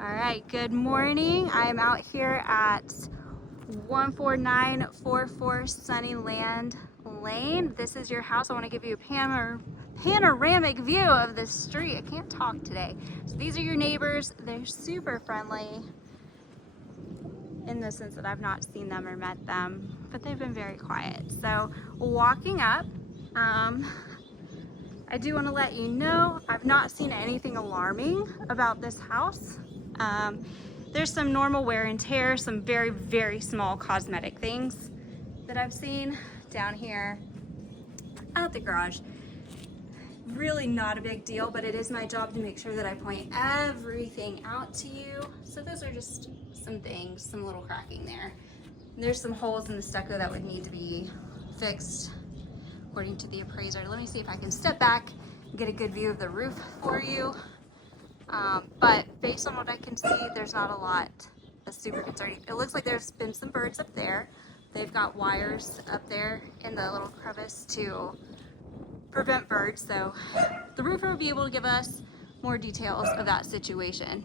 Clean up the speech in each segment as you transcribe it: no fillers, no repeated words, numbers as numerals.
All right, good morning. I am out here at 14944 Sunny Land Lane. This is your house. I want to give you a panoramic view of the street. I can't talk today. So these are your neighbors. They're super friendly in the sense that I've not seen them or met them, but they've been very quiet. So walking up, I do want to let you know I've not seen anything alarming about this house. There's some normal wear and tear, some very, very small cosmetic things that I've seen down here at the garage. Really not a big deal, but it is my job to make sure that I point everything out to you. So those are just some things, some little cracking there. And there's some holes in the stucco that would need to be fixed according to the appraiser. Let me see if I can step back and get a good view of the roof for you. But based on what I can see, there's not a lot that's super concerning. It looks like there's been some birds up there. They've got wires up there in the little crevice to prevent birds. So the roofer will be able to give us more details of that situation.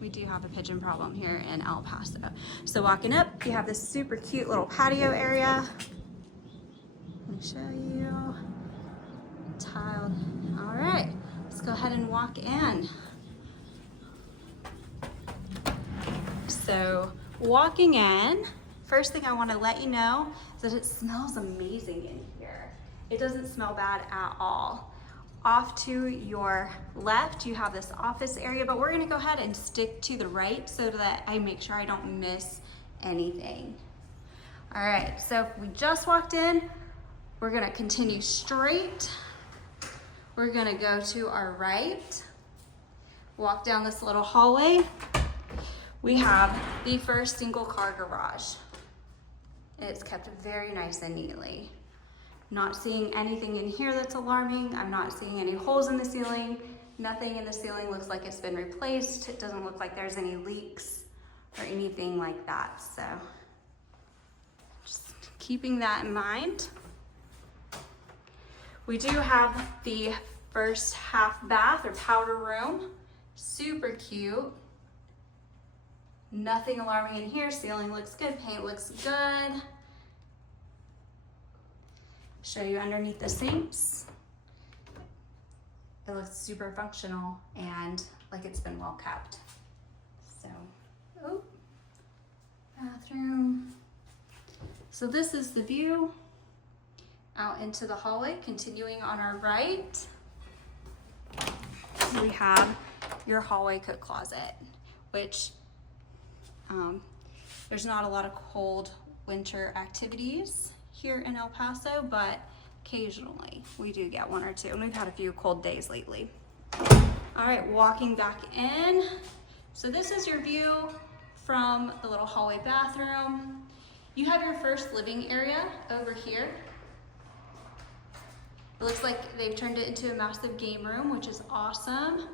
We do have a pigeon problem here in El Paso. So walking up, you have this super cute little patio area. Let me show you. Tiled. All right, let's go ahead and walk in. So walking in, first thing I want to let you know is that it smells amazing in here. It doesn't smell bad at all. Off to your left, you have this office area, but we're going to go ahead and stick to the right so that I make sure I don't miss anything. All right, so if we just walked in, we're going to continue straight. We're going to go to our right, walk down this little hallway. We have the first single car garage. It's kept very nice and neatly. Not seeing anything in here that's alarming. I'm not seeing any holes in the ceiling. Nothing in the ceiling looks like it's been replaced. It doesn't look like there's any leaks or anything like that. So just keeping that in mind. We do have the first half bath or powder room. Super cute. Nothing alarming in here. Ceiling looks good, paint looks good. Show you underneath the sinks. It looks super functional and like it's been well kept. So, oh, bathroom. So this is the view out into the hallway. Continuing on our right, we have your hallway coat closet, which there's not a lot of cold winter activities here in El Paso, but occasionally we do get one or two, and we've had a few cold days lately. All right, walking back in. So this is your view from the little hallway bathroom. You have your first living area over here. It looks like they've turned it into a massive game room, which is awesome.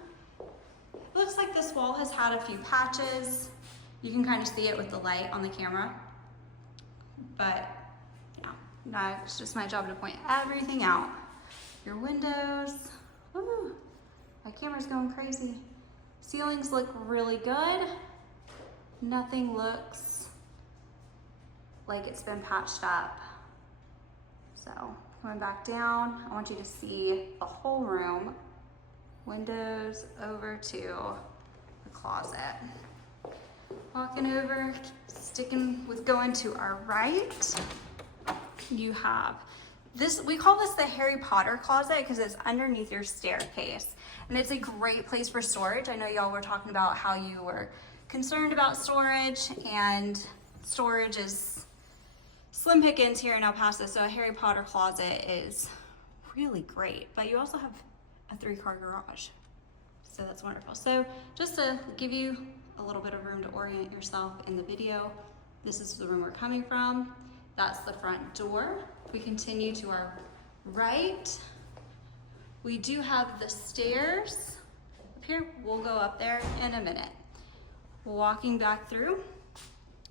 It looks like this wall has had a few patches. You can kind of see it with the light on the camera, but no, it's just my job to point everything out. Your windows, woo, my camera's going crazy. Ceilings look really good. Nothing looks like it's been patched up. So going back down, I want you to see the whole room. Windows over to the closet. Walking over, sticking with going to our right, you have this, we call this the Harry Potter closet because it's underneath your staircase. And it's a great place for storage. I know y'all were talking about how you were concerned about storage, and storage is slim pickings here in El Paso. So a Harry Potter closet is really great, but you also have a 3-car garage. So that's wonderful. So just to give you a little bit of room to orient yourself in the video, this is the room we're coming from. That's the front door. We continue to our right. We do have the stairs up here. We'll go up there in a minute. Walking back through,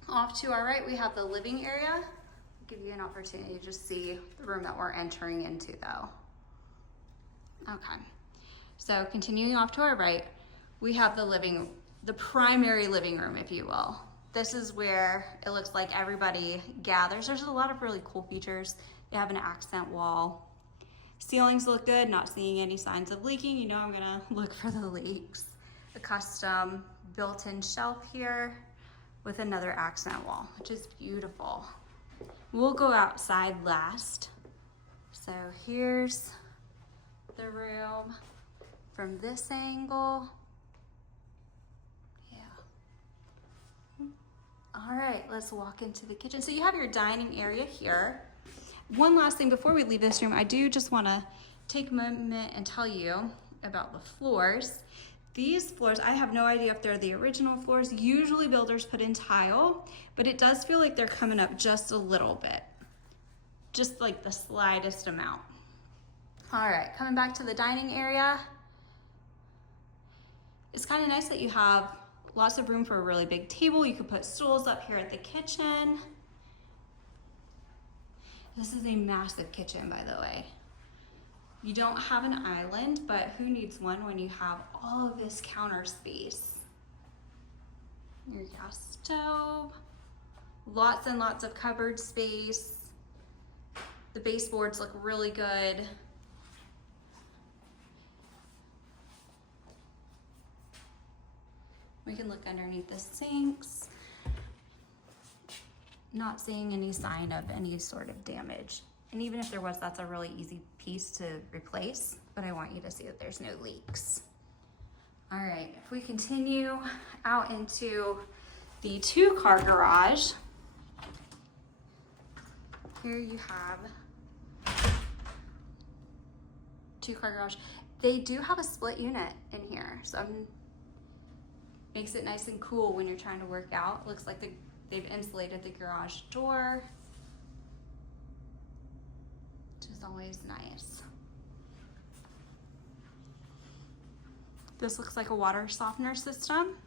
off to our right, we have the living area. I'll give you an opportunity to just see the room that we're entering into though. Okay, so continuing off to our right, we have the living the primary living room, if you will. This is where it looks like everybody gathers. There's a lot of really cool features. They have an accent wall. Ceilings look good, not seeing any signs of leaking. You know I'm gonna look for the leaks. A custom built-in shelf here with another accent wall, which is beautiful. We'll go outside last. So here's the room from this angle. All right, let's walk into the kitchen. So you have your dining area here. One last thing before we leave this room, I do just wanna take a moment and tell you about the floors. These floors, I have no idea if they're the original floors. Usually builders put in tile, but it does feel like they're coming up just a little bit. Just like the slightest amount. All right, coming back to the dining area. It's kind of nice that you have lots of room for a really big table. You could put stools up here at the kitchen. This is a massive kitchen, by the way. You don't have an island, but who needs one when you have all of this counter space? Your gas stove, lots and lots of cupboard space. The baseboards look really good. We can look underneath the sinks. Not seeing any sign of any sort of damage. And even if there was, that's a really easy piece to replace, but I want you to see that there's no leaks. All right, if we continue out into the 2-car garage, here you have 2-car garage. They do have a split unit in here, so makes it nice and cool when you're trying to work out. Looks like they've insulated the garage door, which is always nice. This looks like a water softener system.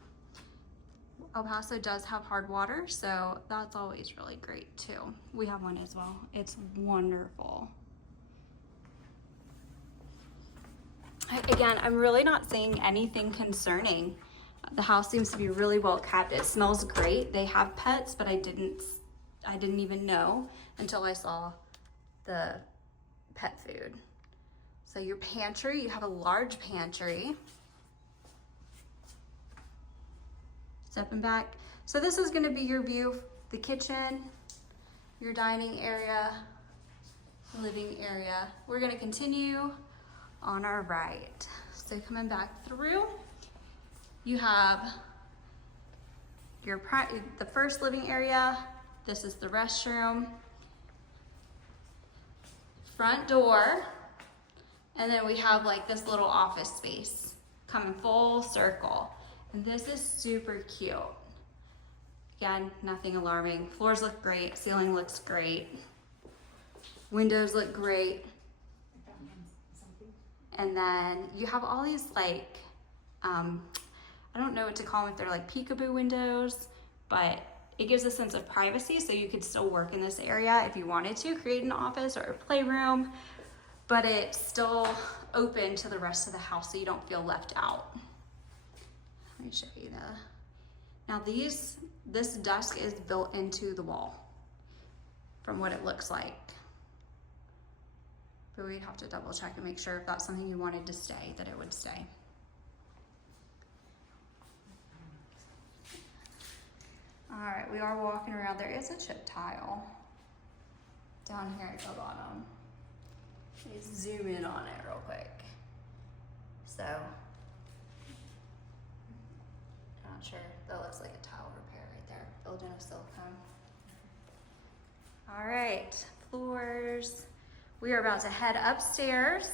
El Paso does have hard water, so that's always really great too. We have one as well. It's wonderful. Again, I'm really not seeing anything concerning. The house seems to be really well kept. It smells great. They have pets, but I didn't even know until I saw the pet food. So your pantry, you have a large pantry. Stepping back. So this is gonna be your view, the kitchen, your dining area, living area. We're gonna continue on our right. So coming back through, you have the first living area. This is the restroom, front door, and then we have like this little office space coming full circle. And this is super cute. Again, nothing alarming. Floors look great, ceiling looks great. Windows look great. And then you have all these like, I don't know what to call them, if they're like peekaboo windows, but it gives a sense of privacy, so you could still work in this area if you wanted to, create an office or a playroom, but it's still open to the rest of the house so you don't feel left out. Let me show you now this desk is built into the wall from what it looks like. But we'd have to double check and make sure if that's something you wanted to stay, that it would stay. All right, we are walking around. There is a chip tile down here at the bottom. Let me zoom in on it real quick. So, not sure. That looks like a tile repair right there. Built in of silicone. All right, floors. We are about to head upstairs.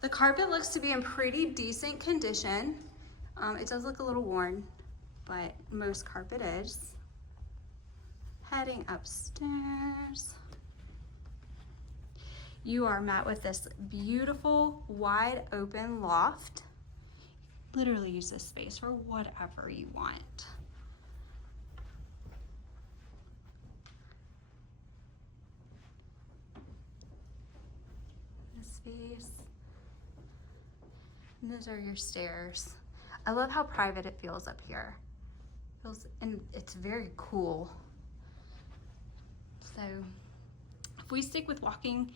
The carpet looks to be in pretty decent condition. It does look a little worn, but most carpet is. Heading upstairs. You are met with this beautiful, wide open loft. Literally use this space for whatever you want. This space. And those are your stairs. I love how private it feels up here. And it's very cool. So if we stick with walking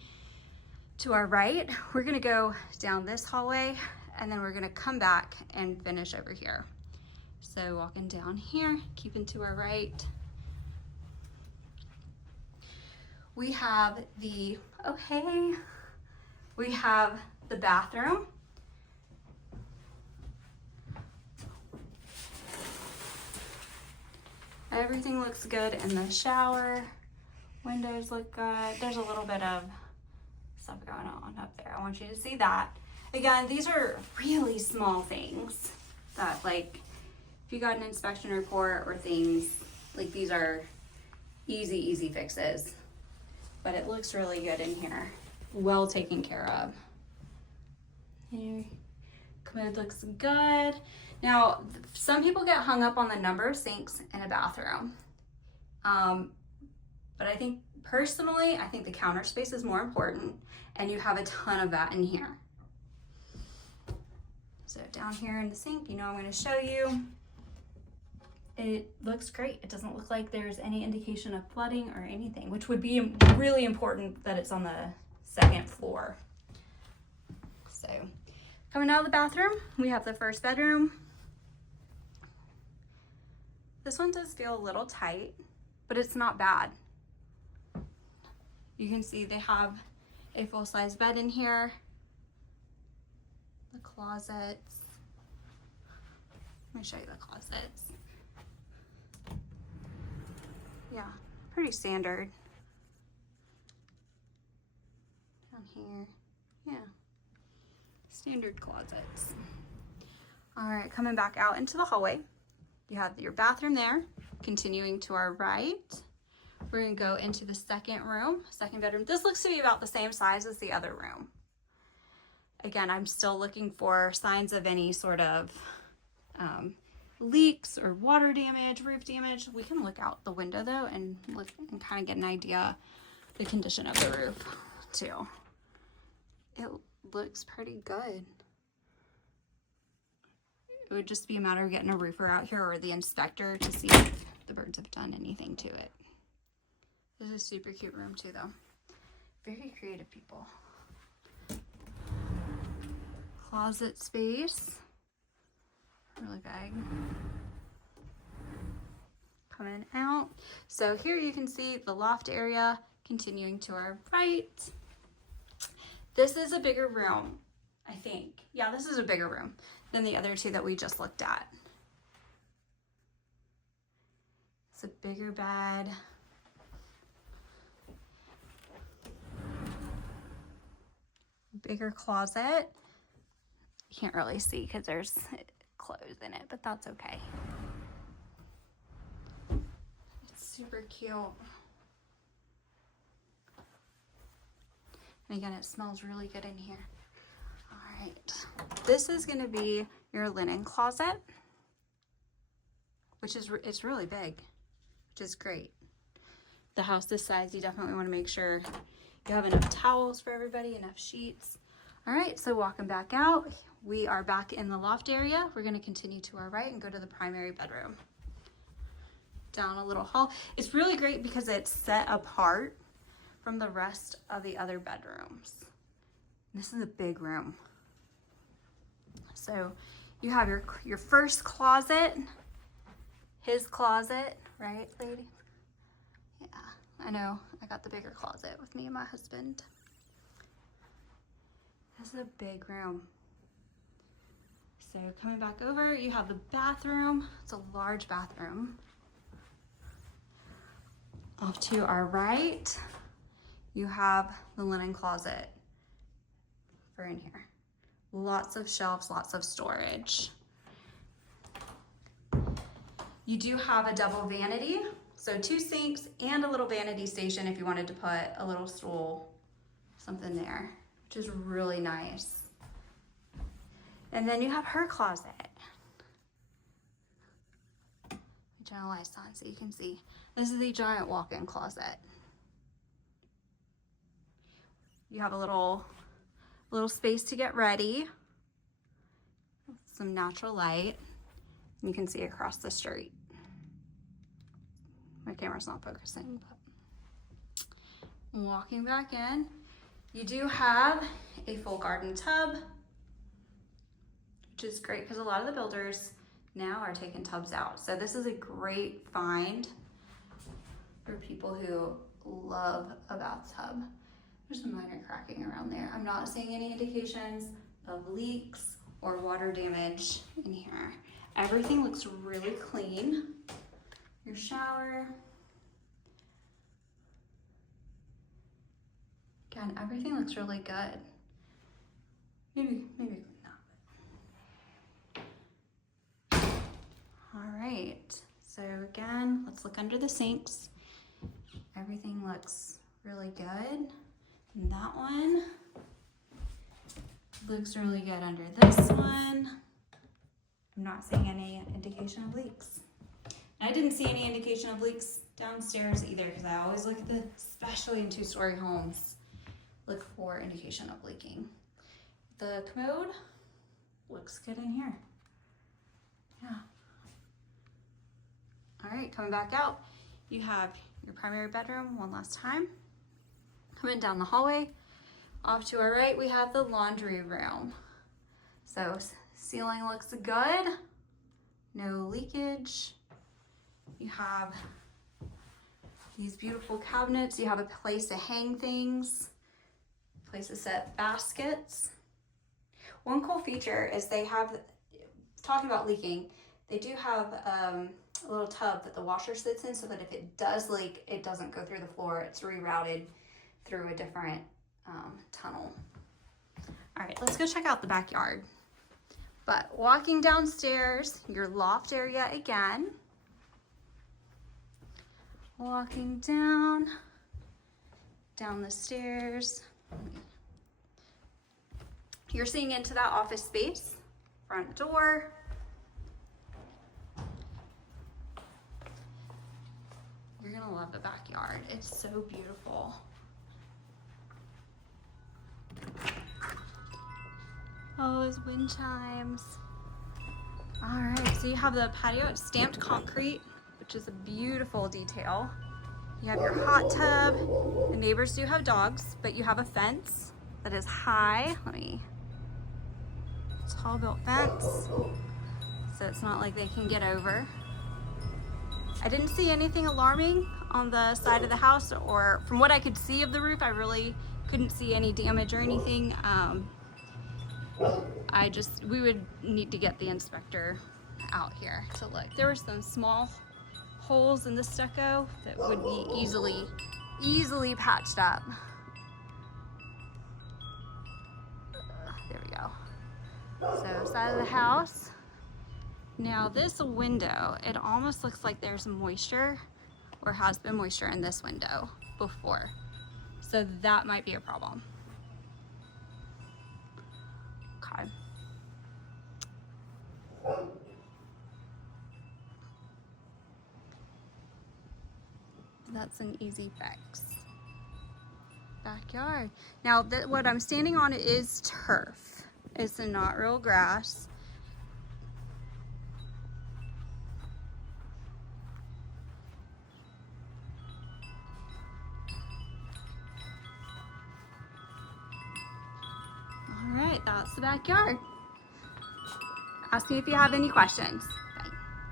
to our right, we're gonna go down this hallway and then we're gonna come back and finish over here. So walking down here, keeping to our right. We have the, oh hey, we have the bathroom. Everything looks good in the shower. Windows look good. There's a little bit of stuff going on up there. I want you to see that. Again, these are really small things that, like, if you got an inspection report or things, like, these are easy fixes. But it looks really good in here. Well taken care of. Here, commode looks good. Now, some people get hung up on the number of sinks in a bathroom. But I think, personally, I think the counter space is more important, and you have a ton of that in here. So down here in the sink, you know I'm gonna show you. It looks great. It doesn't look like there's any indication of flooding or anything, which would be really important that it's on the second floor. So coming out of the bathroom, we have the first bedroom. This one does feel a little tight, but it's not bad. You can see they have a full-size bed in here. The closets. Let me show you the closets. Yeah, pretty standard. Down here, yeah, standard closets. All right, coming back out into the hallway. You have your bathroom there. Continuing to our right, we're gonna go into the second room, second bedroom. This looks to be about the same size as the other room. Again, I'm still looking for signs of any sort of leaks or water damage, roof damage. We can look out the window though and look and kind of get an idea the condition of the roof too. It looks pretty good. It would just be a matter of getting a roofer out here or the inspector to see if the birds have done anything to it. This is a super cute room too though. Very creative people. Closet space. Really big. Coming out. So here you can see the loft area. Continuing to our right. This is a bigger room, I think. Yeah, this is a bigger room than the other two that we just looked at. It's a bigger bed. Bigger closet. You can't really see because there's clothes in it, but that's okay. It's super cute. And again, it smells really good in here. All right, this is gonna be your linen closet, which is, it's really big, which is great. The house this size, you definitely wanna make sure you have enough towels for everybody, enough sheets. All right, so walking back out, we are back in the loft area. We're gonna continue to our right and go to the primary bedroom. Down a little hall. It's really great because it's set apart from the rest of the other bedrooms. This is a big room. So you have your first closet, his closet, right, lady? Yeah, I know, I got the bigger closet with me and my husband. This is a big room. So coming back over, you have the bathroom. It's a large bathroom. Off to our right, you have the linen closet for in here. Lots of shelves, lots of storage. You do have a double vanity, so 2 sinks and a little vanity station if you wanted to put a little stool, something there, which is really nice. And then you have her closet. Turn the lights on so you can see. This is a giant walk-in closet. You have a little space to get ready. some natural light. You can see across the street. My camera's not focusing, but walking back in, you do have a full garden tub, which is great because a lot of the builders now are taking tubs out. So this is a great find for people who love a bathtub. There's some minor cracking around there. I'm not seeing any indications of leaks or water damage in here. Everything looks really clean. Your shower. Again, everything looks really good. Maybe not. All right, so again, let's look under the sinks. Everything looks really good. And that one looks really good under this one. I'm not seeing any indication of leaks. And I didn't see any indication of leaks downstairs either, because I always look at the, especially in 2-story homes, look for indication of leaking. The commode looks good in here. Yeah. All right, coming back out, you have your primary bedroom one last time. Coming down the hallway, off to our right, we have the laundry room. So ceiling looks good, no leakage. You have these beautiful cabinets. You have a place to hang things, place to set baskets. One cool feature is they have, talking about leaking, they do have a little tub that the washer sits in so that if it does leak, it doesn't go through the floor. It's rerouted through a different tunnel. All right, let's go check out the backyard. But walking downstairs, your loft area again. Walking down the stairs. You're seeing into that office space, front door. You're gonna love the backyard. It's so beautiful. Oh, those wind chimes. All right, so you have the patio, it's stamped concrete, which is a beautiful detail. You have your hot tub. The neighbors do have dogs, but you have a fence that is high. Tall built fence, so it's not like they can get over. I didn't see anything alarming on the side of the house, or from what I could see of the roof, I really couldn't see any damage or anything. We would need to get the inspector out here to look. There were some small holes in the stucco that would be easily patched up. There we go. So side of the house. Now this window, it almost looks like there's moisture or has been moisture in this window before. So that might be a problem. Okay. That's an easy fix. Backyard. Now what I'm standing on is turf. It's not real grass. All right, that's the backyard. Ask me if you have any questions.